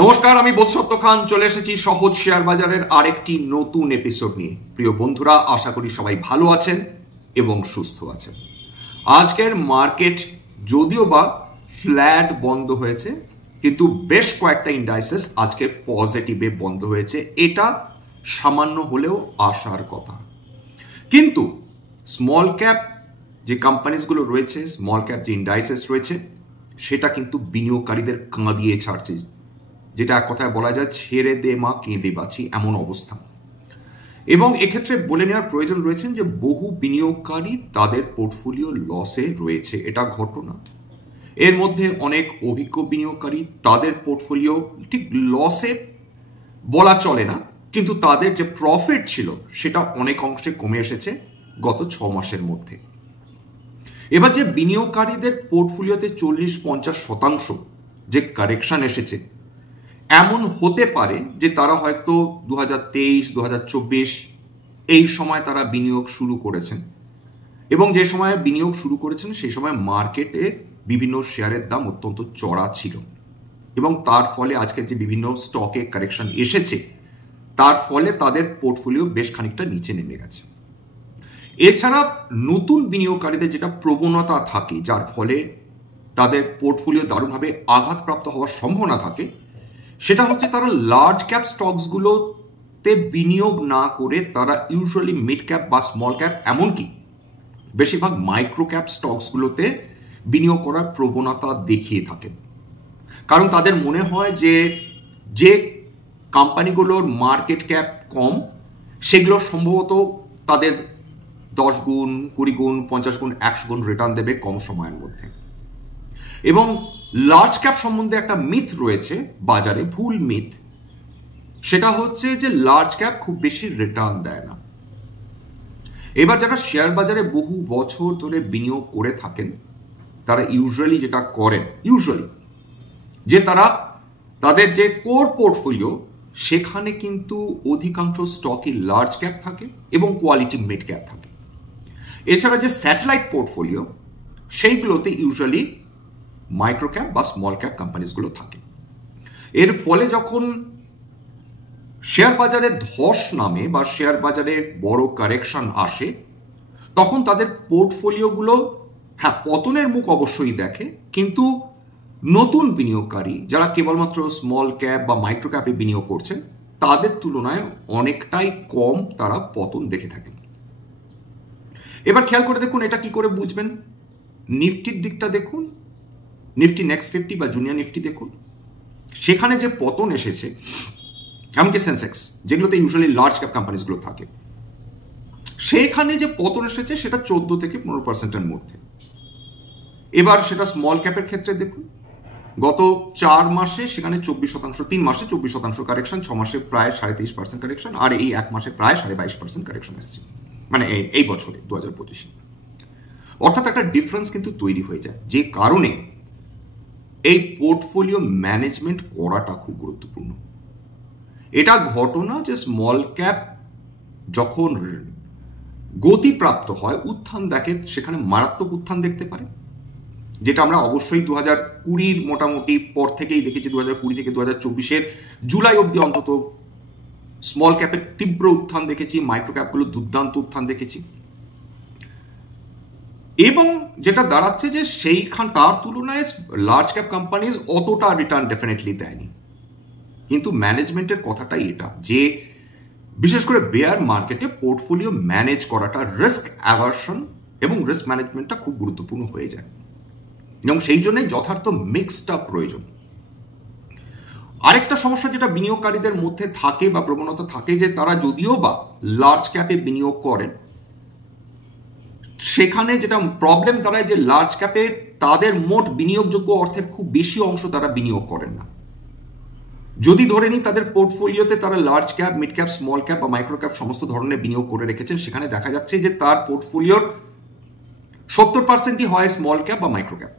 নমস্কার, আমি বোধসত্ত্ব খান চলে এসেছি সহজ শেয়ার বাজারের আরেকটি নতুন এপিসোড নিয়ে। প্রিয় বন্ধুরা, আশা করি সবাই ভালো আছেন এবং সুস্থ আছেন। আজকের মার্কেট যদিও বা ফ্ল্যাট বন্ধ হয়েছে, কিন্তু বেশ কয়েকটা ইন্ডাইসেস আজকে পজিটিভে বন্ধ হয়েছে। এটা সামান্য হলেও আসার কথা। কিন্তু স্মল ক্যাপ যে কোম্পানিজগুলো রয়েছে, স্মল ক্যাপ যে ইন্ডাইসেস রয়েছে, সেটা কিন্তু বিনিয়োগকারীদের কাঁদিয়ে ছাড়ছে, যেটা এক কথায় বলা যায় ছেড়ে দে মা কেঁদে বাঁচি এমন অবস্থা। এবং এক্ষেত্রে বলে নেওয়ার প্রয়োজন রয়েছে যে বহু বিনিয়োগকারী তাদের পোর্টফোলিও লসে রয়েছে, এটা ঘটনা। এর মধ্যে অনেক অভিজ্ঞ বিনিয়োগকারী তাদের পোর্টফোলিও ঠিক লসে বলা চলে না, কিন্তু তাদের যে প্রফিট ছিল সেটা অনেক অংশে কমে এসেছে গত 6 মাসের মধ্যে। এবার যে বিনিয়োগকারীদের পোর্টফোলিওতে 40-50% যে কারেকশন এসেছে, এমন হতে পারে যে তারা হয়তো 2023-2024 এই সময় তারা বিনিয়োগ শুরু করেছেন, এবং যে সময় বিনিয়োগ শুরু করেছেন সেই সময় মার্কেটে বিভিন্ন শেয়ারের দাম অত্যন্ত চড়া ছিল, এবং তার ফলে আজকে যে বিভিন্ন স্টকে কারেকশন এসেছে তার ফলে তাদের পোর্টফোলিও বেশ খানিকটা নিচে নেমে গেছে। এছাড়া নতুন বিনিয়োগকারীদের যেটা প্রবণতা থাকে, যার ফলে তাদের পোর্টফোলিও দারুণভাবে আঘাতপ্রাপ্ত হওয়ার সম্ভাবনা থাকে, সেটা হচ্ছে তারা লার্জ ক্যাপ স্টকসগুলোতে বিনিয়োগ না করে তারা ইউজুয়ালি মিড ক্যাপ বা স্মল ক্যাপ, এমনকি বেশিরভাগ মাইক্রো ক্যাপ স্টকসগুলোতে বিনিয়োগ করার প্রবণতা দেখিয়ে থাকেন। কারণ তাদের মনে হয় যে কোম্পানিগুলোর মার্কেট ক্যাপ কম, সেগুলো সম্ভবত তাদের 10 গুণ, 20 গুণ, 50 গুণ, 100 গুণ রিটার্ন দেবে কম সময়ের মধ্যে। এবং লার্জ ক্যাপ সম্বন্ধে একটা মিথ রয়েছে বাজারে, ভুল মিথ, সেটা হচ্ছে যে লার্জ ক্যাপ খুব বেশি রিটার্ন দেয় না। এবার যারা শেয়ার বাজারে বহু বছর ধরে বিনিয়োগ করে থাকেন, তারা ইউজুয়ালি যেটা করেন যে তারা তাদের যে কোর পোর্টফোলিও, সেখানে কিন্তু অধিকাংশ স্টকই লার্জ ক্যাপ থাকে এবং কোয়ালিটি মিড ক্যাপ থাকে। এছাড়া যে স্যাটেলাইট পোর্টফোলিও, সেইগুলোতে ইউজুয়ালি মাইক্রো ক্যাপ বা স্মল ক্যাপ কোম্পানিজগুলো থাকে। এর ফলে যখন শেয়ার বাজারে ধস নামে বা শেয়ার বাজারে বড় কারেকশন আসে, তখন তাদের পোর্টফোলিওগুলো পতনের মুখ অবশ্যই দেখে, কিন্তু নতুন বিনিয়োগকারী যারা কেবলমাত্র স্মল ক্যাপ বা মাইক্রো ক্যাপে বিনিয়োগ করছেন, তাদের তুলনায় অনেকটাই কম তারা পতন দেখে থাকেন। এবার খেয়াল করে দেখুন, এটা কি করে বুঝবেন? নিফটির দিকটা দেখুন, নিফটি নেক্সট 50 বা জুনিয়র নিফটি দেখুন, সেখানে যে পতন এসেছে, এমনকি সেন্সেক্স যেগুলোতে ইউজুয়ালি লার্জ ক্যাপ কোম্পানিজগুলো থাকে, সেখানে যে পতন এসেছে সেটা 14-15%-এর মধ্যে। এবার সেটা স্মল ক্যাপের ক্ষেত্রে দেখুন, গত 4 মাসে সেখানে 24%, 3 মাসে 24% কারেকশন, 6 মাসে প্রায় 23.5% কারেকশন, আর এই 1 মাসে প্রায় 22.5% কারেকশন এসেছে, মানে এই বছরে 2025। অর্থাৎ একটা ডিফারেন্স কিন্তু তৈরি হয়ে যায়, যে কারণে এই পোর্টফোলিও ম্যানেজমেন্ট করাটা খুব গুরুত্বপূর্ণ। এটা ঘটনা যে স্মল ক্যাপ যখন গতিপ্রাপ্ত হয়, উত্থান দেখে, সেখানে মারাত্মক উত্থান দেখতে পারে, যেটা আমরা অবশ্যই 2020 মোটামুটি পর থেকেই দেখেছি। 2020 থেকে 2024 জুলাই অবধি অন্তত স্মল ক্যাপের তীব্র উত্থান দেখেছি, মাইক্রো ক্যাপগুলো দুর্দান্ত উত্থান দেখেছি, এবং যেটা দাঁড়াচ্ছে যে তার তুলনায় লার্জ ক্যাপ কোম্পানিজ অতটা রিটার্ন ডেফিনেটলি দেয়নি। কিন্তু ম্যানেজমেন্টের কথাটাই এটা, যে বিশেষ করে বেয়ার মার্কেটে পোর্টফোলিও ম্যানেজ করাটা, রিস্ক অ্যাভারশন এবং রিস্ক ম্যানেজমেন্টটা খুব গুরুত্বপূর্ণ হয়ে যায়, এবং সেই জন্যই যথার্থ মিক্সড আপ প্রয়োজন। আরেকটা সমস্যা যেটা বিনিয়োগকারীদের মধ্যে থাকে বা প্রবণতা থাকে, যে তারা যদিও বা লার্জ ক্যাপে বিনিয়োগ করেন, সেখানে যেটা প্রবলেম দাঁড়ায় যে লার্জ ক্যাপে তাদের মোট বিনিয়োগযোগ্য অর্থের খুব বেশি অংশ তারা বিনিয়োগ করেন না। যদি ধরে নিই তাদের পোর্টফোলিওতে তারা large cap, mid cap, small cap বা মাইক্রো ক্যাপ সমস্ত ধরনের বিনিয়োগ করে রেখেছেন, সেখানে দেখা যাচ্ছে যে তার পোর্টফোলিওর 70%ই হয় স্মল ক্যাপ বা মাইক্রো ক্যাপ।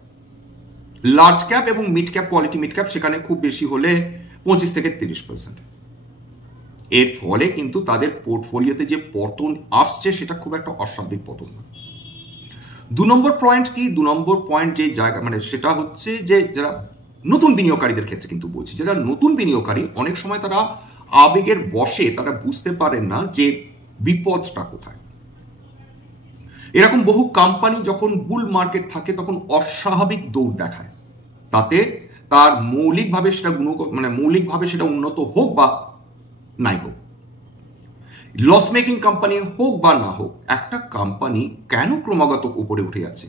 লার্জ ক্যাপ এবং mid cap, quality mid cap, সেখানে খুব বেশি হলে 25-30%। এর ফলে কিন্তু তাদের পোর্টফোলিওতে যে পতন আসছে, সেটা খুব একটা অস্বাভাবিক পতন না। 2 নম্বর পয়েন্ট কি? 2 নম্বর পয়েন্ট যে জায়গা, মানে সেটা হচ্ছে যে যারা নতুন বিনিয়োগকারীদের ক্ষেত্রে কিন্তু বলছি, যারা নতুন বিনিয়োগকারী অনেক সময় তারা আবেগের বশে তারা বুঝতে পারেন না যে বিপদটা কোথায়। এরকম বহু কোম্পানি যখন বুল মার্কেট থাকে তখন অস্বাভাবিক দৌড় দেখায়, তাতে তার মৌলিকভাবে সেটা মৌলিকভাবে সেটা উন্নত হোক বা নাই হোক, লস মেকিং কোম্পানি হোক বা না হোক, একটা কোম্পানি কেন ক্রমাগত উপরে উঠে যাচ্ছে?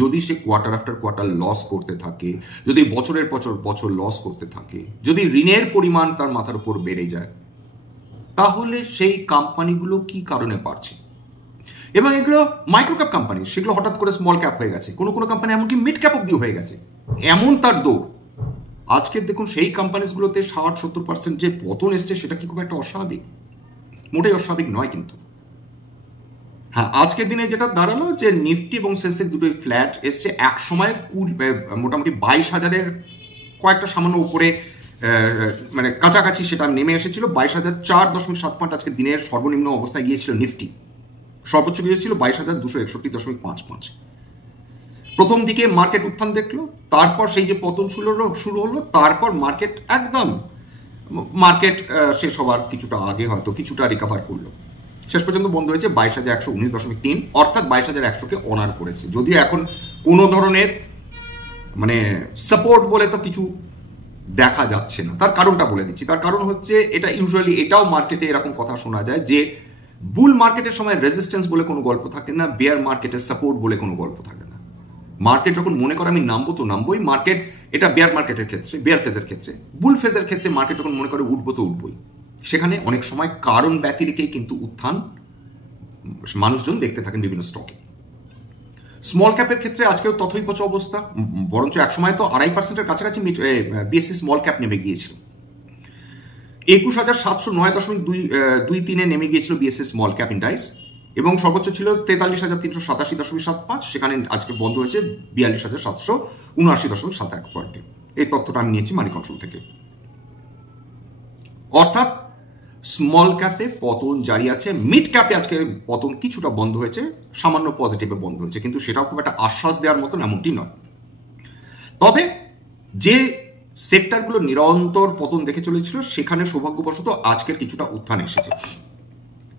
যদি সে কোয়ার্টার আফটার কোয়ার্টার লস করতে থাকে, যদি বছরের বছর লস করতে থাকে, যদি ঋণের পরিমাণ তার মাথার উপর বেড়ে যায়, তাহলে সেই কোম্পানিগুলো কি কারণে পারছে? এবং এগুলো মাইক্রোক্যাপ কোম্পানি, সেগুলো হঠাৎ করে স্মল ক্যাপ হয়ে গেছে, কোনো কোনো কোম্পানি এমনকি মিড ক্যাপ অব্দি হয়ে গেছে, এমন তার দৌড়। আজকে দেখুন সেই কোম্পানিগুলোতে 60-70% যে পতন এসছে, সেটা কি খুব একটা অস্বাভাবিক? মোটেই অস্বাভাবিক নয় কিন্তু। হ্যাঁ, আজকের দিনে যেটা দাঁড়ালো যে নিফটি এবং সেন্সেক্স দুটোই ফ্ল্যাট এসছে। এক সময় মোটামুটি 22,000-এর কয়েকটা সামান্য উপরে কাছাকাছি সেটা নেমে এসেছিল, 22,004.7 পয়েন্ট আজকে দিনের সর্বনিম্ন অবস্থায় গিয়েছিল নিফটি, সর্বোচ্চ গিয়েছিল 22,261.55। প্রথম দিকে মার্কেট উত্থান দেখলো, তারপর সেই যে পতন শুরু হলো, তারপর মার্কেট শেষ হবার কিছুটা আগে হয়তো কিছুটা রিকভার করলো, শেষ পর্যন্ত বন্ধ হয়েছে 22,119.3, অর্থাৎ 22,100-কে অনার করেছে। যদিও এখন কোনো ধরনের সাপোর্ট বলে তো কিছু দেখা যাচ্ছে না। তার কারণটা বলে দিচ্ছি। তার কারণ হচ্ছে এটা ইউজুয়ালি এটাও মার্কেটে এরকম কথা শোনা যায় যে বুল মার্কেটের সময় রেজিস্ট্যান্স বলে কোনো গল্প থাকে না, বেয়ার মার্কেটের সাপোর্ট বলে কোনো গল্প থাকে না। মার্কেট যখন মনে করে আমি নামবো তো নামবোই, মার্কেট, এটা বেয়ার মার্কেটের ক্ষেত্রে, বেয়ার ফেজের ক্ষেত্রে। বুল ফেজের ক্ষেত্রে মার্কেট যখন মনে করে উঠবো তো উঠবই, সেখানে অনেক সময় কারণ ব্যতিরেকেই কিন্তু উত্থান মানুষজন দেখতে থাকেন বিভিন্ন স্টকে। স্মল ক্যাপের ক্ষেত্রে আজকেও তথৈবচ অবস্থা, বরঞ্চ একসময় তো 2.5%-এর কাছাকাছি বিএসসি স্মল ক্যাপ নেমে গিয়েছিল। 21,709.23-এ নেমে গিয়েছিল বিএসসি স্মল ক্যাপ ইন্ডেক্স, এবং সর্বোচ্চ ছিল 43,387.75, সেখানে আজকে বন্ধ হয়েছে 42,779.71 পয়েন্টে। এই তথ্যটা আমি নিয়েছি মানি কন্ট্রোল থেকে। অর্থাৎ স্মল ক্যাপে পতন জারি আছে, মিড ক্যাপে আজকে পতন কিছুটা বন্ধ হয়েছে, সামান্য পজিটিভে বন্ধ হয়েছে, কিন্তু সেটাও খুব একটা আশ্বাস দেওয়ার মতন এমনটি নয়। তবে যে সেক্টরগুলো নিরন্তর পতন দেখে চলেছিল, সেখানে সৌভাগ্যবশত আজকের কিছুটা উত্থান এসেছে।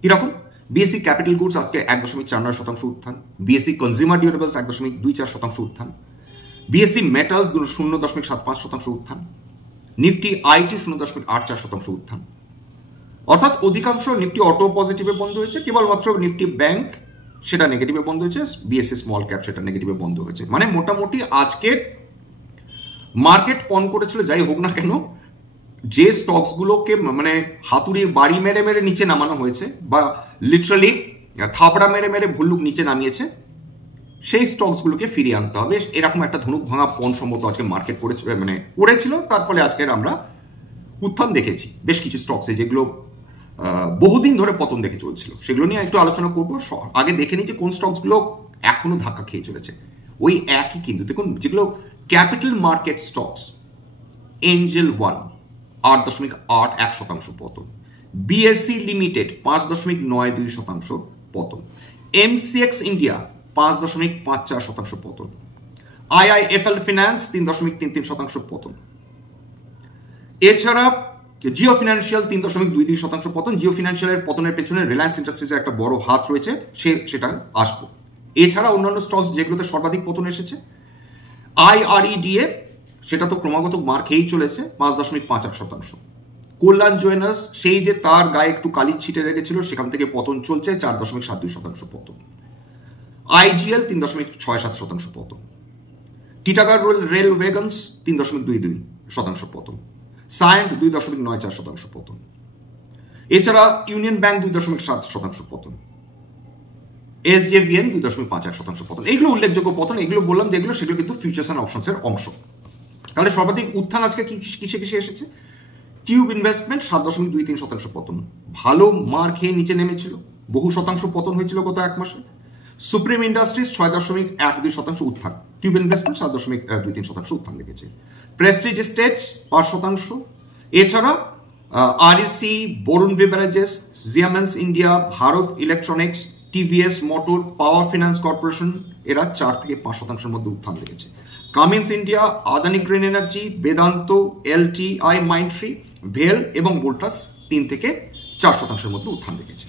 কিরকম? বিএসসি ক্যাপিটাল গুডস আজকে 1.49% উত্থান, বিএসসি কনজিউমার ডিউরেবলস 1.24% উত্থান, বিএসসি মেটালস 0.75% উত্থান, নিফটি আইটি 0.84% উত্থান। অর্থাৎ অধিকাংশ নিফটি অটো পজিটিভে বন্ধ হয়েছে, কেবলমাত্র নিফটি ব্যাংক সেটা নেগেটিভে বন্ধ হয়েছে, বিএসসি স্মল ক্যাপ সেটা নেগেটিভে বন্ধ হয়েছে। মোটামুটি আজকে মার্কেট পণ করেছিল, যাই হোক না কেন, যে স্টকসগুলোকে হাতুড়ির বাড়ি মেরে মেরে নিচে নামানো হয়েছে, বা লিটারালি থাবড়া মেরে মেরে ভুল্লুক নিচে নামিয়েছে, সেই স্টকসগুলোকে ফিরিয়ে আনতে হবে। এরকম একটা ধনুক ভাঙা পণ সম্মত আজকে মার্কেট করেছিল। তার ফলে আজকের আমরা উত্থান দেখেছি বেশ কিছু স্টকসে, যেগুলো বহুদিন ধরে পতন দেখে চলছিল। সেগুলো নিয়ে একটু আলোচনা করবো। আগে দেখে নিই যে কোন স্টকসগুলো এখনো ধাক্কা খেয়ে চলেছে। ওই একই কিন্তু দেখুন, যেগুলো ক্যাপিটাল মার্কেট স্টকস, এঞ্জেল 1 8.81% পতন, বিএসসি লিমিটেড 5.92% পতন, এমসিএক্স ইন্ডিয়া 5.54% পতন, আইআইএফএল ফিন্যান্স 3.33% পতন। এছাড়া জিও ফিনান্সিয়াল 3.22% পতন। জিও ফিনান্সিয়ালের পতনের পেছনে রিলায়েন্স ইন্ডাস্ট্রিজের একটা বড় হাত রয়েছে, সেটা আসবো। এছাড়া অন্যান্য স্টকস যেগুলোতে সর্বাধিক পতন এসেছে, আইআরইডিএ সেটা তো ক্রমাগত মার খেয়েই চলেছে 5.58%। কল্যাণ জুয়েলার্স, সেই যে তার গায়ে একটু কালি ছিটে রেখেছিল, সেখান থেকে পতন চলছে 4.72% পতন। আইজিএল 3.67% পতন। টিটাগড় রেল ওয়েগন্স 3.22% পতন। সায়েন্ট 2.94% পতন। এছাড়া ইউনিয়ন ব্যাংক 2.7% পতন। এসজেভিএন 2.51% পতন। এইগুলো উল্লেখযোগ্য পতন। এগুলো বললাম যেগুলো, সেগুলো কিন্তু ফিউচার্স অ্যান্ড অপশনসের অংশ। তাহলে সর্বাধিক উত্থান আজকে কিসে কিসে এসেছে? টিউব ইনভেস্টমেন্ট 7.23% পতন, ভালো মার খেয়ে নিচে নেমেছিল, বহু শতাংশ পতন হয়েছিল গত এক মাসে। সুপ্রিম ইন্ডাস্ট্রিজ 6.12% উত্থান, টিউব ইনভেস্টমেন্ট 7.23% উত্থান দেখেছে। Prestige estates 5%। এছাড়া REC, Varun beverages, Siemens India, Bharat electronics, TVS motor, power finance corporation, এরা 4 থেকে 5%-এর মধ্যে উত্থান দেখেছে। Cummins India, Adani green energy, Vedanta, LTI mindtree, ভেল এবং ভোল্টাস 3 থেকে 4% মধ্যে উত্থান দেখেছে।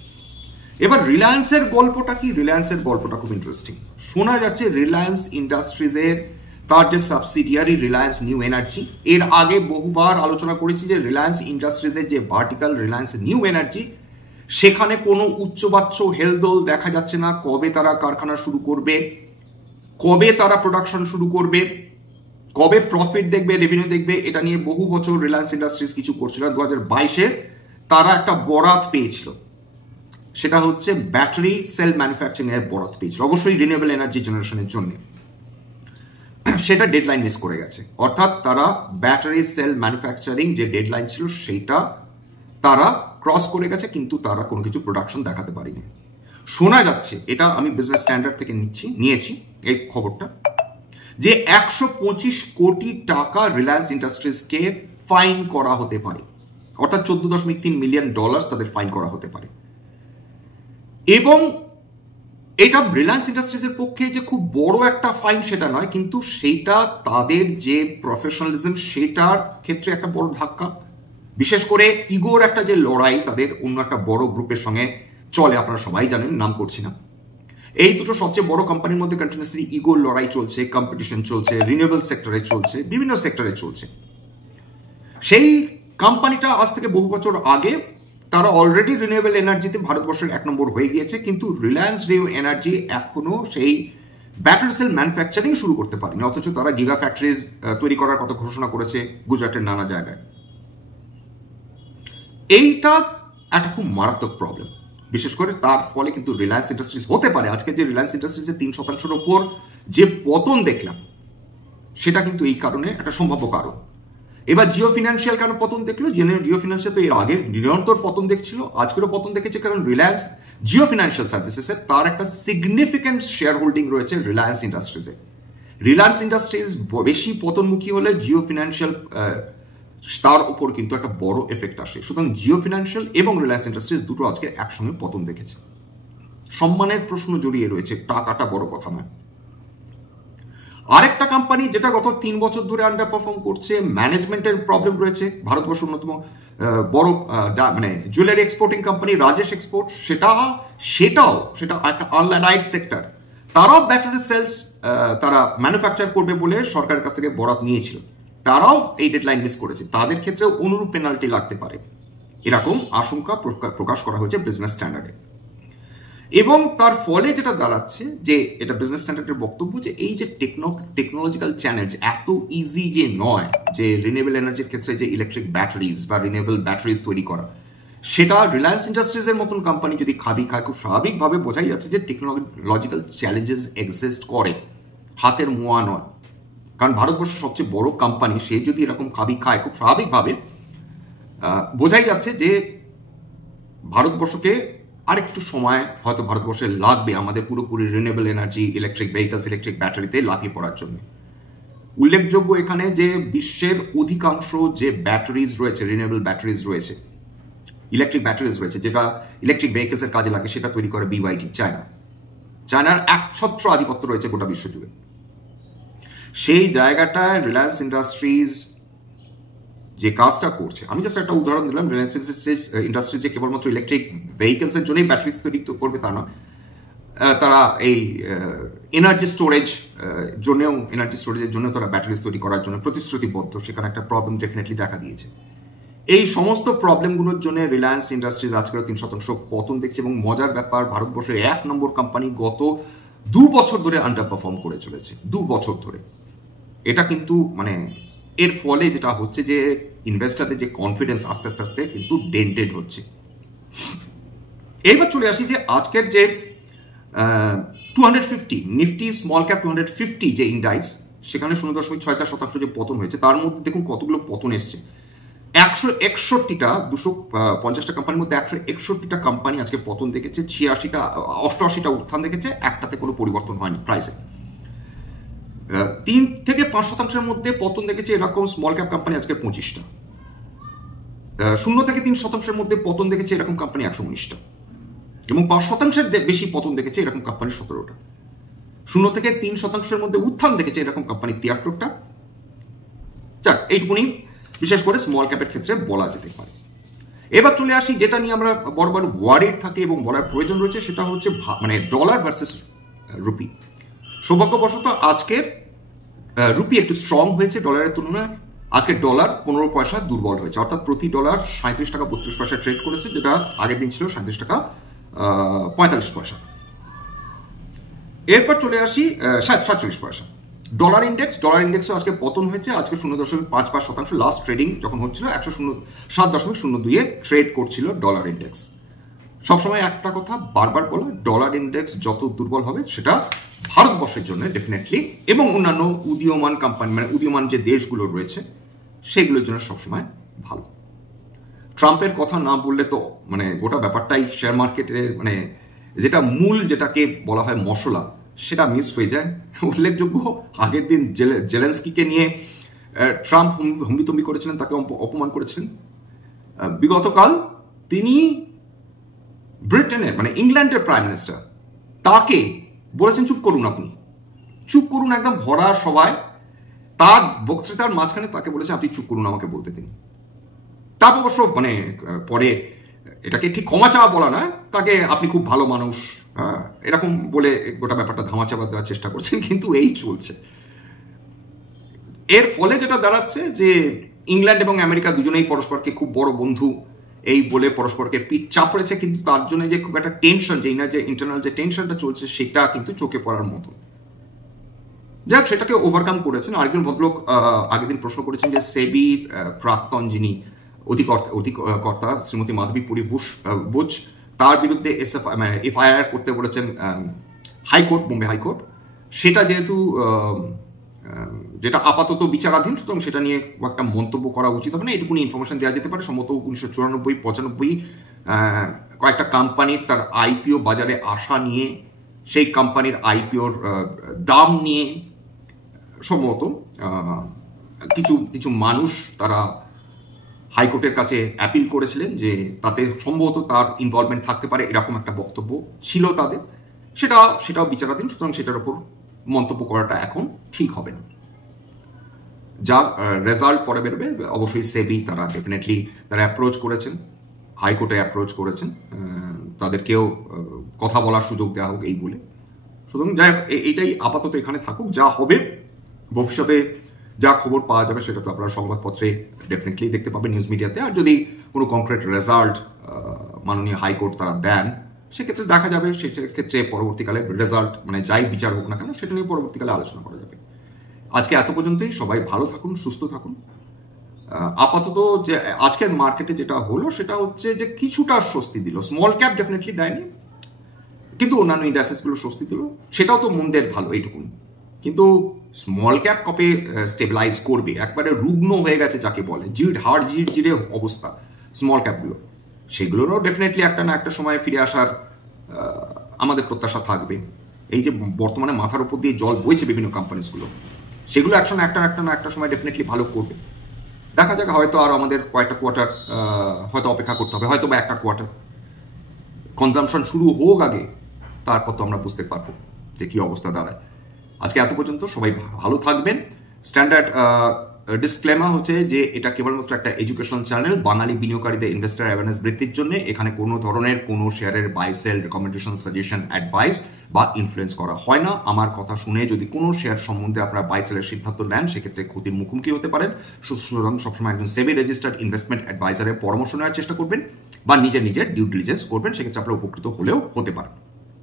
এবার রিলায়েন্সের গল্পটা কি? রিলায়েন্সের গল্পটা খুব ইন্টারেস্টিং। শোনা যাচ্ছে রিলায়েন্স ইন্ডাস্ট্রিজের তার যে সাবসিডিয়ারি রিলায়েন্স নিউ এনার্জি, এর আগে বহুবার আলোচনা করেছি যে রিলায়েন্স ইন্ডাস্ট্রিজের যে ভার্টিক্যাল রিলায়েন্স নিউ এনার্জি, সেখানে কোনো উচ্চবাচ্য হেলদোল দেখা যাচ্ছে না। কবে তারা কারখানা শুরু করবে, কবে তারা প্রোডাকশন শুরু করবে, কবে প্রফিট দেখবে, রেভিনিউ দেখবে, এটা নিয়ে বহু বছর রিলায়েন্স ইন্ডাস্ট্রিজ কিছু করছিল। 2022-এ তারা একটা বরাত পেয়েছিল, সেটা হচ্ছে ব্যাটারি সেল ম্যানুফ্যাকচারিং এর বরাত পেয়েছিল, অবশ্যই রিনিউয়েবল এনার্জি জেনারেশনের জন্য। সেটা ডেডলাইন মিস করে গেছে, অর্থাৎ তারা ব্যাটারি সেল ম্যানুফ্যাকচারিং যে ডেডলাইন ছিল সেটা তারা ক্রস করে গেছে, কিন্তু তারা কোনো কিছু প্রোডাকশন দেখাতে পারেনি। শোনা যাচ্ছে, এটা আমি বিজনেস স্ট্যান্ডার্ড থেকে নিয়েছি এই খবরটা, যে 125 কোটি টাকা রিলায়েন্স ইন্ডাস্ট্রিজকে ফাইন করা হতে পারে, অর্থাৎ $14.3 মিলিয়ন তাদের ফাইন করা হতে পারে। এবং এটা রিলায়েন্স ইন্ডাস্ট্রিজের পক্ষে যে খুব বড় একটা ফাইন সেটা নয়, কিন্তু সেইটা তাদের যে প্রফেশনালিজম সেটার ক্ষেত্রে একটা বড় ধাক্কা। বিশেষ করে ইগোর একটা যে লড়াই তাদের অন্য একটা বড় গ্রুপের সঙ্গে চলে, আপনারা সবাই জানেন, নাম করছি না। এই দুটো সবচেয়ে বড় কোম্পানির মধ্যে কন্টিনিউয়াসলি ইগোর লড়াই চলছে, কম্পিটিশন চলছে, রিনিউয়েবল সেক্টরে চলছে, বিভিন্ন সেক্টরে চলছে। সেই কোম্পানিটা আজ থেকে বহু বছর আগে তারা অলরেডি রিনিউয়েবল এনার্জিতে ভারতবর্ষের 1 নম্বর হয়ে গিয়েছে, কিন্তু রিলায়েন্স নিউ এনার্জি এখনো সেই ব্যাটারি সেল ম্যানুফ্যাকচারিং শুরু করতে পারেনি, অথচ তারা গিগা ফ্যাক্টরিজ তৈরি করার কথা ঘোষণা করেছে গুজরাটের নানা জায়গায়। এইটা একটা খুব মারাত্মক প্রবলেম। বিশেষ করে তার ফলে কিন্তু রিলায়েন্স ইন্ডাস্ট্রিজ হতে পারে, আজকে যে রিলায়েন্স ইন্ডাস্ট্রিজের 3%-এর ওপর যে পতন দেখলাম, সেটা কিন্তু এই কারণে একটা সম্ভাব্য কারণ। এবার জিও ফিনান্সিয়াল কেন পতন দেখলো? জিও ফিনান্সিয়াল তো এর আগে নিরন্তর পতন দেখছিল, আজকেরও পতন দেখেছে, কারণ রিলায়েন্স জিও ফিনান্সিয়াল সার্ভিসেসে তার একটা সিগনিফিক্যান্ট শেয়ার হোল্ডিং রয়েছে রিলায়েন্স ইন্ডাস্ট্রিজে। রিলায়েন্স ইন্ডাস্ট্রিজ বেশি পতনমুখী হলে জিও ফিনান্সিয়াল তার উপর কিন্তু একটা বড় এফেক্ট আসে। সুতরাং জিও ফিনান্সিয়াল এবং রিলায়েন্স ইন্ডাস্ট্রিজ দুটো আজকে একসঙ্গে পতন দেখেছে। সম্মানের প্রশ্ন জড়িয়ে রয়েছে, টাকাটা বড় কথা নয়। আরেকটা কোম্পানি যেটা গত 3 বছর ধরে আন্ডার পারফর্ম করছে, ম্যানেজমেন্টের প্রবলেম রয়েছে, ভারতবর্ষের অন্যতম বড় মানে jewellery exporting company Rajesh export, সেটাও একটা আনলাইড সেক্টর। তারাও ব্যাটারি সেলস তারা ম্যানুফ্যাকচার করবে বলে সরকারের কাছ থেকে বরাত নিয়েছিল, তারাও এই ডেডলাইন মিস করেছে। তাদের ক্ষেত্রেও অনুরূপ পেনাল্টি লাগতে পারে, এরকম আশঙ্কা প্রকাশ করা হয়েছে বিজনেস স্ট্যান্ডার্ডে। এবং তার ফলে যেটা দাঁড়াচ্ছে, যে এটা বিজনেস স্ট্যান্ডার্ডের বক্তব্য, যে এই যে টেকনোলজিক্যাল চ্যালেঞ্জ এত ইজি যে নয়, যে রিনিউয়েবল এনার্জির ক্ষেত্রে যে ইলেকট্রিক ব্যাটারিজ বা রিনিউয়েবল ব্যাটারিজ তৈরি করা, সেটা রিলায়েন্স ইন্ডাস্ট্রিজের মতন কোম্পানি যদি খাবি খায়, খুব স্বাভাবিকভাবে বোঝাই যাচ্ছে যে টেকনোলজিক্যাল চ্যালেঞ্জেস এক্সিস্ট করে, হাতের মোয়া নয়। কারণ ভারতবর্ষের সবচেয়ে বড় কোম্পানি, সে যদি এরকম খাবি খায়, খুব স্বাভাবিকভাবে বোঝাই যাচ্ছে যে ভারতবর্ষকে আরেকটু সময় হয়তো ভারতবর্ষে লাগবে আমাদের পুরোপুরি renewable energy, electric vehicles, electric ব্যাটারিতে লাফিয়ে পড়ার জন্য। উল্লেখযোগ্য এখানে যে বিশ্বের অধিকাংশ যে ব্যাটারিজ রয়েছে, রিনিউয়েবল ব্যাটারিজ রয়েছে, ইলেকট্রিক ব্যাটারিজ রয়েছে, যেটা ইলেকট্রিক ভেহিকলসের কাজে লাগে, সেটা তৈরি করে BYD, চায়নার একছত্র আধিপত্য রয়েছে গোটা বিশ্ব জুড়ে। সেই জায়গাটায় রিলায়েন্স ইন্ডাস্ট্রিজ যে কাজটা করছে, আমি জাস্ট একটা উদাহরণ দিলাম, রিলায়েন্স ইন্ডাস্ট্রিজ যে কেবলমাত্র ইলেকট্রিক ভেহিকলসের জন্যই ব্যাটারি তৈরি করবে তা না, তারা এই এনার্জি স্টোরেজের জন্য তারা ব্যাটারিজ তৈরি করার জন্য প্রতিশ্রুতিবদ্ধ। সেখানে একটা প্রবলেম ডেফিনেটলি দেখা দিয়েছে। এই সমস্ত প্রবলেমগুলোর জন্য রিলায়েন্স ইন্ডাস্ট্রিজ আজকের 3% পতন দেখছে। এবং মজার ব্যাপার, ভারতবর্ষের 1 নম্বর কোম্পানি গত 2 বছর ধরে আন্ডার পারফর্ম করে চলেছে, 2 বছর ধরে। এটা কিন্তু মানে এর ফলে যেটা হচ্ছে যে ইনভেস্টারদের যে কনফিডেন্স আস্তে আস্তে কিন্তু ডেন্টেড হচ্ছে। এইবার চলে আসি যে আজকের যে 250 নিফটি স্মল ক্যাপ 250 যে ইন্ডেক্স, সেখানে 0.64% যে পতন হয়েছে, তার মধ্যে দেখুন কতগুলো পতন এসছে। 161টা 250টা কোম্পানির মধ্যে 161টা কোম্পানি আজকে পতন দেখেছে, 88টা উত্থান দেখেছে, একটাতে কোনো পরিবর্তন হয়নি প্রাইসে। 3 থেকে 5%-এর মধ্যে পতন দেখেছে এরকম স্মল ক্যাপ কোম্পানি আজকে 25টা। 0 থেকে 3%-এর মধ্যে পতন দেখেছে এরকম কোম্পানি 119টা, এবং 5%-এর বেশি পতন দেখেছে এরকম কোম্পানি 17টা। 0 থেকে 3% মধ্যে উত্থান দেখেছে এরকম কোম্পানি 73টা। যাক, এইটুকুনি বিশেষ করে স্মল ক্যাপের ক্ষেত্রে বলা যেতে পারে। এবার চলে আসি যেটা নিয়ে আমরা বরাবর ওয়ারিড থাকে এবং বলার প্রয়োজন রয়েছে, সেটা হচ্ছে মানে ডলার ভার্সেস রুপি। সৌভাগ্যবশত আজকের রুপি একটু স্ট্রং হয়েছে ডলারের তুলনায়। আজকে ডলার 15 পয়সা দুর্বল হয়েছে, অর্থাৎ প্রতি ডলার 37 টাকা 32 পয়সা ট্রেড করেছে, যেটা আগের দিন ছিল 37 টাকা 45 পয়সা। এরপর চলে আসি 47 পয়সা। ডলার ইন্ডেক্সও আজকে পতন হয়েছে, আজকে 0.55%। লাস্ট ট্রেডিং যখন হচ্ছিল 107.02 ট্রেড করছিল ডলার ইন্ডেক্স। সবসময় একটা কথা বারবার বলা, ডলার ইন্ডেক্স যত দুর্বল হবে সেটা ভারতবর্ষের জন্য ডেফিনেটলি এবং অন্যান্য উদীয়মান কোম্পানি মানে উদীয়মান যে দেশগুলো রয়েছে সেগুলোর জন্য সবসময় ভালো। ট্রাম্পের কথা না বললে তো মানে গোটা ব্যাপারটাই শেয়ার মার্কেটের মানে যেটা মূল যেটাকে বলা হয় মশলা, সেটা মিস হয়ে যায়। উল্লেখযোগ্য আগের দিন জেলেন্সকিকে নিয়ে ট্রাম্প হুম্বিতম্বি করেছিলেন, তাকে অপমান করেছিলেন। বিগতকাল তিনি ব্রিটেনের মানে ইংল্যান্ডের প্রাইম মিনিস্টার, তাকে বলেছেন চুপ করুন, আপনি চুপ করুন, একদম ভরা সবাই তার বক্তৃতার মাঝখানে তাকে বলেছে আপনি চুপ করুন, আমাকে বলতে দিন। তারপর অবশ্য মানে পরে এটাকে ঠিক ক্ষমা চাওয়া বলা না, তাকে আপনি খুব ভালো মানুষ এরকম বলে গোটা ব্যাপারটা ধামাচাপা দেওয়ার চেষ্টা করছেন, কিন্তু এই চলছে। এর ফলে যেটা দাঁড়াচ্ছে যে ইংল্যান্ড এবং আমেরিকা দুজনেই পরস্পরকে খুব বড় বন্ধু এই বলে পরস্পরকে পিঠ চাপড়েছে, কিন্তু তার জন্য যে খুব একটা টেনশন, যে ইন্টারনাল যে টেনশনটা চলছে সেটা কিন্তু চোখে পড়ার মতো। যাক, সেটাকে ওভারকাম করেছেন। আরেকজন ভদ্রলোক আগের দিন প্রশ্ন করেছেন যে সেবির প্রাক্তন যিনি অধিকর্তা শ্রীমতী মাধবী পুরী বুচ, তার বিরুদ্ধে এফআইআর করতে বলেছেন হাইকোর্ট, বোম্বে হাইকোর্ট। সেটা যেহেতু যেটা আপাতত বিচারাধীন, সুতরাং সেটা নিয়ে একটা মন্তব্য করা উচিত হবে না, এটুকুনি ইনফরমেশন দেওয়া যেতে পারে। সম্ভবত 1994-95 কয়েকটা কোম্পানির তার আইপিও বাজারে আসা নিয়ে, সেই কোম্পানির আইপিওর দাম নিয়ে সম্ভবত কিছু মানুষ তারা হাইকোর্টের কাছে অ্যাপিল করেছিলেন যে তাতে সম্ভবত তার ইনভলভমেন্ট থাকতে পারে, এরকম একটা বক্তব্য ছিল তাদের। সেটাও বিচারাধীন, সুতরাং সেটার উপর মন্তব্য করাটা এখন ঠিক হবে না। যা রেজাল্ট পরে বেরোবে, অবশ্যই সেবি তারা ডেফিনেটলি তারা অ্যাপ্রোচ করেছেন, হাইকোর্টে অ্যাপ্রোচ করেছেন, তাদেরকেও কথা বলার সুযোগ দেওয়া হোক এই বলে। সুতরাং যাই হোক, এইটাই আপাতত এখানে থাকুক। যা হবে ভবিষ্যতে যা খবর পাওয়া যাবে সেটা তো আপনারা সংবাদপত্রে ডেফিনেটলি দেখতে পাবেন, নিউজ মিডিয়াতে। আর যদি কোনো কংক্রিট রেজাল্ট মাননীয় হাইকোর্ট তারা দেন, সেক্ষেত্রে দেখা যাবে, সেক্ষেত্রে পরবর্তীকালে রেজাল্ট মানে যাই বিচার হোক না কেন সেটা নিয়ে পরবর্তীকালে আলোচনা করা যাবে। আজকে এত পর্যন্তই। সবাই ভালো থাকুন, সুস্থ থাকুন। আপাতত যে আজকের মার্কেটে যেটা হলো সেটা হচ্ছে যে কিছুটা স্বস্তি দিল, স্মল ক্যাপ ডেফিনেটলি দেয়নি, কিন্তু অন্যান্য ইন্ডাস্ট্রিজগুলো স্বস্তি দিল, সেটাও তো মন্দের ভালো এইটুকুনি। কিন্তু স্মল ক্যাপ কবে স্টেবিলাইজ করবে, একবারে রুগ্ন হয়ে গেছে যাকে বলে, জিড়ে অবস্থা স্মল ক্যাপগুলো, সেগুলোরও ডেফিনেটলি একটা না একটা সময় ফিরে আসার আমাদের প্রত্যাশা থাকবে। এই যে বর্তমানে মাথার উপর দিয়ে জল বইছে বিভিন্ন কোম্পানিজগুলো, সেগুলো একটা সময় ডেফিনেটলি ভালো করবে। দেখা যাক, হয়তো আর আমাদের কয়েকটা কোয়ার্টার হয়তো অপেক্ষা করতে হবে, হয়তো বা একটা কোয়ার্টার কনজামশন শুরু হোক আগে, তারপর তো আমরা বুঝতে পারবো যে কি অবস্থা দাঁড়ায়। আজকে এত পর্যন্ত, সবাই ভালো থাকবেন। স্ট্যান্ডার্ড ডিসক্লেমার হচ্ছে যে এটা কেবলমাত্র একটা এডুকেশনাল চ্যানেল, বাঙালি বিনিয়োগকারীদের ইনভেস্টার অ্যাওয়ারনেস বৃদ্ধির জন্য। এখানে কোনো ধরনের কোনো শেয়ারের buy sell recommendation, suggestion, advice বা ইনফ্লুয়েন্স করা হয় না। আমার কথা শুনে যদি কোনো শেয়ার সম্বন্ধে আপনারা বাই সেলের সিদ্ধান্ত নেন, সেক্ষেত্রে ক্ষতির মুখোমুখি হতে পারেন। সুতরাং সবসময় একজন সেবি রেজিস্টার্ড ইনভেস্টমেন্ট অ্যাডভাইজারের পরামর্শ নেওয়ার চেষ্টা করবেন বা নিজের ডিউ ডিলিজেন্স করবেন, সেক্ষেত্রে আপনারা উপকৃত হলেও হতে পারেন।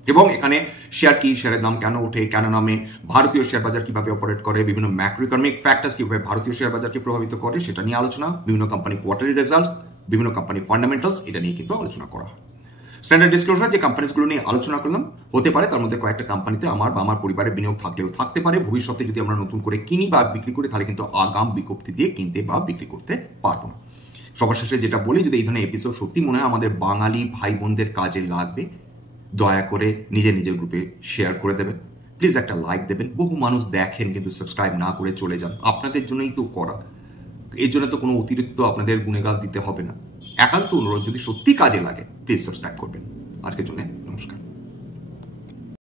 এবং এখানে শেয়ার কি, শেয়ারের দাম কেন ওঠে, কেন নামে, ভারতীয় শেয়ার বাজার কিভাবে অপারেট করে, বিভিন্ন ম্যাক্রো ইকোনমিক ফ্যাক্টরস কিভাবে ভারতীয় শেয়ার বাজারকে প্রভাবিত করে সেটা নিয়ে আলোচনা, বিভিন্ন কোম্পানি কোয়ার্টারি রেজাল্টস, বিভিন্ন কোম্পানি ফান্ডামেন্টালস, এটা নিয়ে কিন্তু আলোচনা করা হয়। স্ট্যান্ডার্ড ডিসক্লোজার যে কোম্পানিগুলো নিয়ে আলোচনা করলাম, হতে পারে তার মধ্যে কয়েকটা কোম্পানিতে আমার বা আমার পরিবারের বিনিয়োগ থাকলেও থাকতে পারে। ভবিষ্যতে যদি আমরা নতুন করে কিনি বা বিক্রি করি, তাহলে কিন্তু আগাম বিজ্ঞপ্তি দিয়ে কিনতে বা বিক্রি করতে পারবো না। সবার শেষে যেটা বলি, যদি এই ধরনের এপিসোড সত্যি মনে হয় আমাদের বাঙালি ভাই বোনদের কাজে লাগবে, দয়া করে নিজের গ্রুপে শেয়ার করে দেবেন, প্লিজ একটা লাইক দেবেন। বহু মানুষ দেখেন কিন্তু সাবস্ক্রাইব না করে চলে যান, আপনাদের জন্যই তো করা, এর জন্য তো কোনো অতিরিক্ত আপনাদের গুণগান দিতে হবে না। একান্ত অনুরোধ, যদি সত্যি কাজে লাগে প্লিজ সাবস্ক্রাইব করবেন। আজকের জন্য নমস্কার।